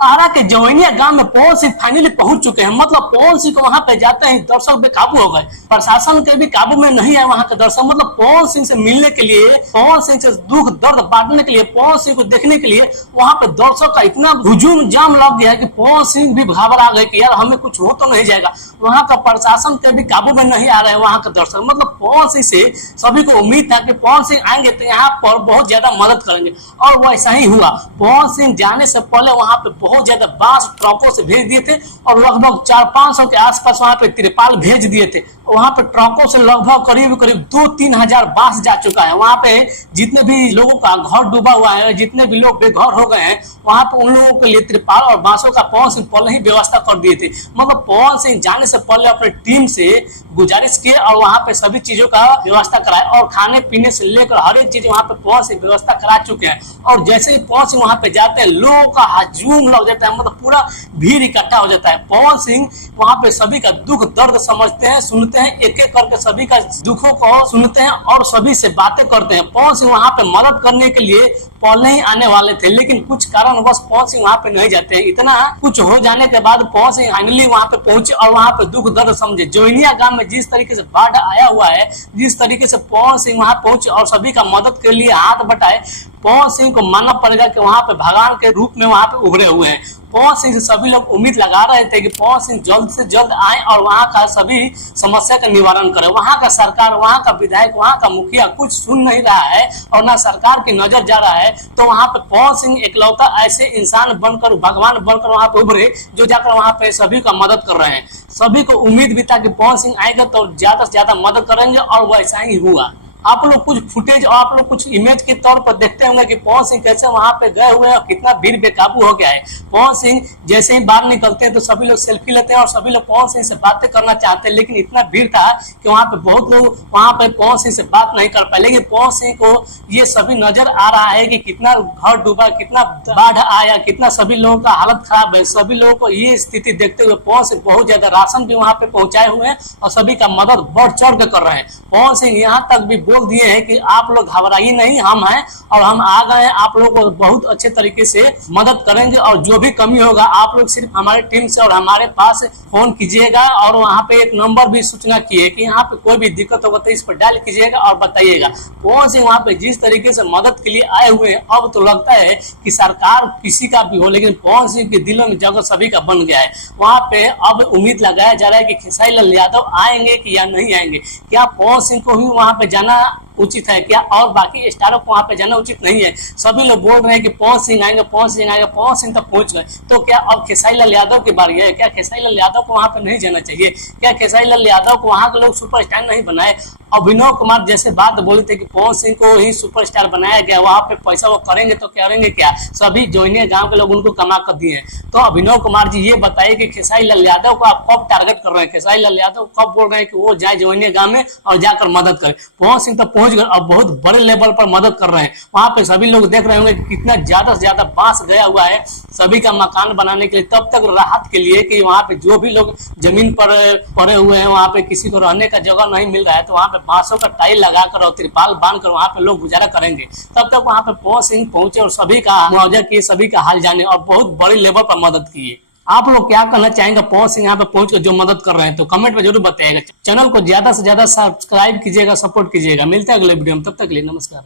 आरा के जवैनिया गांव में पवन सिंह फाइनली पहुंच चुके हैं। मतलब पवन सिंह को वहां पे जाते ही दर्शक बेकाबू हो गए, प्रशासन के भी काबू में नहीं आए वहां के दर्शक। मतलब पवन सिंह से मिलने के लिए, पवन सिंह से दुख दर्द बांटने के लिए, पवन सिंह को देखने के लिए वहां पे दर्शक का इतना हुजूम जाम लग गया है कि पवन सिंह भी घबरा गए कि यार हमें कुछ हो तो नहीं जाएगा। वहां का प्रशासन के भी काबू में नहीं आ रहे हैं वहां के दर्शक। मतलब पवन सिंह से सभी को उम्मीद था कि पवन सिंह आएंगे तो यहाँ पर बहुत ज्यादा मदद करेंगे, और वैसा ही हुआ। पवन सिंह जाने से पहले वहां पे बहुत ज्यादा बांस ट्रकों से भेज दिए थे और लगभग 400-500 के आसपास वहां पे तिरपाल भेज दिए थे। वहां पे ट्रकों से लगभग करीब 2-3 हजार बांस जा चुका है। वहां पे जितने भी लोगों का घर डूबा हुआ है, जितने भी लोग बेघर हो गए हैं, वहां पे उन लोगों के लिए तिरपाल और बांसों का पवन सिंह पहले ही व्यवस्था कर दिए थे। मतलब पवन सिंह जाने से पहले अपने टीम से गुजारिश किए और वहां पे सभी चीजों का व्यवस्था कराए, और खाने पीने से लेकर हर एक चीज वहां पे पवन सिंह व्यवस्था करा चुके हैं। और जैसे ही पवन सिंह वहां पे जाते हैं, लोगों का हजूम लग जाता है, मतलब पूरा भीड़ इकट्ठा हो जाता है। पवन सिंह वहां पे सभी का दुख दर्द समझते हैं, सुनते हैं, एक एक करके सभी का दुखों को सुनते हैं और सभी से बातें करते हैं। पवन सिंह वहां पे मदद करने के लिए पहले ही आने वाले थे, लेकिन कुछ कारणवश पवन सिंह वहां पे नहीं जाते हैं। इतना कुछ हो जाने के बाद पवन सिंह फाइनली वहां पे पहुंचे और वहां पे दुख दर्द समझे। जवैनिया गांव में जिस तरीके से बाढ़ आया हुआ है, जिस तरीके से पवन सिंह वहां पहुंचे और सभी का मदद के लिए हाथ बटाए, पवन सिंह को मानना पड़ेगा कि वहां पे भगवान के रूप में वहां पे उभरे हुए हैं। पवन सिंह से सभी लोग उम्मीद लगा रहे थे कि पवन सिंह जल्द से जल्द आए और वहां का सभी समस्या का निवारण करे। वहां का सरकार, वहां का विधायक, वहां का मुखिया कुछ सुन नहीं रहा है और ना सरकार की नजर जा रहा है। तो वहां पे पवन सिंह एकलौता ऐसे इंसान बनकर, भगवान बनकर वहां पे उभरे, जो जाकर वहां पे सभी का मदद कर रहे हैं। सभी को उम्मीद भी था कि पवन सिंह आएगा तो ज्यादा से ज्यादा मदद करेंगे, और वैसा ही हुआ। आप लोग कुछ फुटेज और आप लोग कुछ इमेज के तौर पर देखते होंगे कि पवन सिंह कैसे वहां पे गए हुए हैं और कितना भीड़ बेकाबू हो गया है। पवन सिंह जैसे ही बाहर निकलते हैं तो सभी लोग सेल्फी लेते हैं और सभी लोग पवन सिंह से बातें करना चाहते हैं, लेकिन इतना भीड़ था कि वहां पे बहुत लोग वहां पे पवन सिंह से बात नहीं कर पाए। लेकिन पवन सिंह को ये सभी नजर आ रहा है कि कितना घर डूबा, कितना बाढ़ आया, कितना सभी लोगों का हालत खराब है। सभी लोगों को ये स्थिति देखते हुए पवन सिंह बहुत ज्यादा राशन भी वहां पे पहुंचाए हुए हैं और सभी का मदद बढ़ चढ़ के कर रहे हैं। पवन सिंह यहाँ तक भी बोल दिए हैं कि आप लोग घबराइए नहीं, हम हैं और हम आ गए हैं, आप लोगों को बहुत अच्छे तरीके से मदद करेंगे, और जो भी कमी होगा आप लोग सिर्फ हमारे टीम से और हमारे पास फोन कीजिएगा। और वहां पे एक नंबर भी सूचना की है कि यहाँ पे कोई भी दिक्कत होगा तो इस पर डायल कीजिएगा और बताइएगा। पवन सिंह वहां पे जिस तरीके से मदद के लिए आए हुए हैं, अब तो लगता है कि सरकार किसी का भी हो, लेकिन पवन सिंह के दिलों में जगह सभी का बन गया है। वहां पे अब उम्मीद लगाया जा रहा है कि खेसारी लाल यादव आएंगे कि या नहीं आएंगे। क्या पवन सिंह को भी वहां पे जाना उचित है क्या, और बाकी स्टारों को वहां पे जाना उचित नहीं है? सभी लोग बोल रहे हैं कि पवन सिंह आएंगे, पवन सिंह आएंगे, पवन सिंह तक पहुंच गए। तो क्या अब खेसारी लाल यादव की बारी है? क्या खेसारी लाल यादव को वहां पे नहीं जाना चाहिए? क्या खेसारी लाल यादव को वहां के लोग सुपरस्टार नहीं बनाए? अभिनव कुमार जैसे बात बोले थे कि पवन सिंह को ही सुपरस्टार बनाया गया, वहां पे पैसा वो करेंगे तो करेंगे क्या? सभी जवैनिया गांव के लोग उनको कमा कर दिए। तो अभिनव कुमार जी ये बताइए कि खेसारी लाल यादव को आप कब टारगेट कर रहे हैं? खेसारी लाल यादव कब बोल रहे हैं कि वो जाए जवैनिया गांव में और जाकर मदद करे? पवन सिंह तो पहुंच गए और बहुत बड़े लेवल पर मदद कर रहे हैं। वहां पे सभी लोग देख रहे होंगे कि कितना ज्यादा से ज्यादा बांस गया हुआ है सभी का मकान बनाने के लिए, तब तक राहत के लिए कि वहां पे जो भी लोग जमीन पर पड़े हुए हैं, वहां पे किसी को रहने का जगह नहीं मिल रहा है, तो वहां पे बांसों का टाइल लगाकर और तिरपाल बांधकर वहां पे लोग गुजारा करेंगे। तब तक वहां पे पवन सिंह पहुंचे और सभी का मुआवजा किए, सभी का हाल जाने और बहुत बड़े लेवल पर मदद किए। आप लोग क्या कहना चाहेंगे पवन सिंह यहाँ पे पहुंच कर जो मदद कर रहे हैं? तो कमेंट में जरूर बताइएगा। चैनल को ज्यादा से ज्यादा सब्सक्राइब कीजिएगा, सपोर्ट कीजिएगा। मिलते हैं अगले वीडियो में, तब तक के लिए नमस्कार।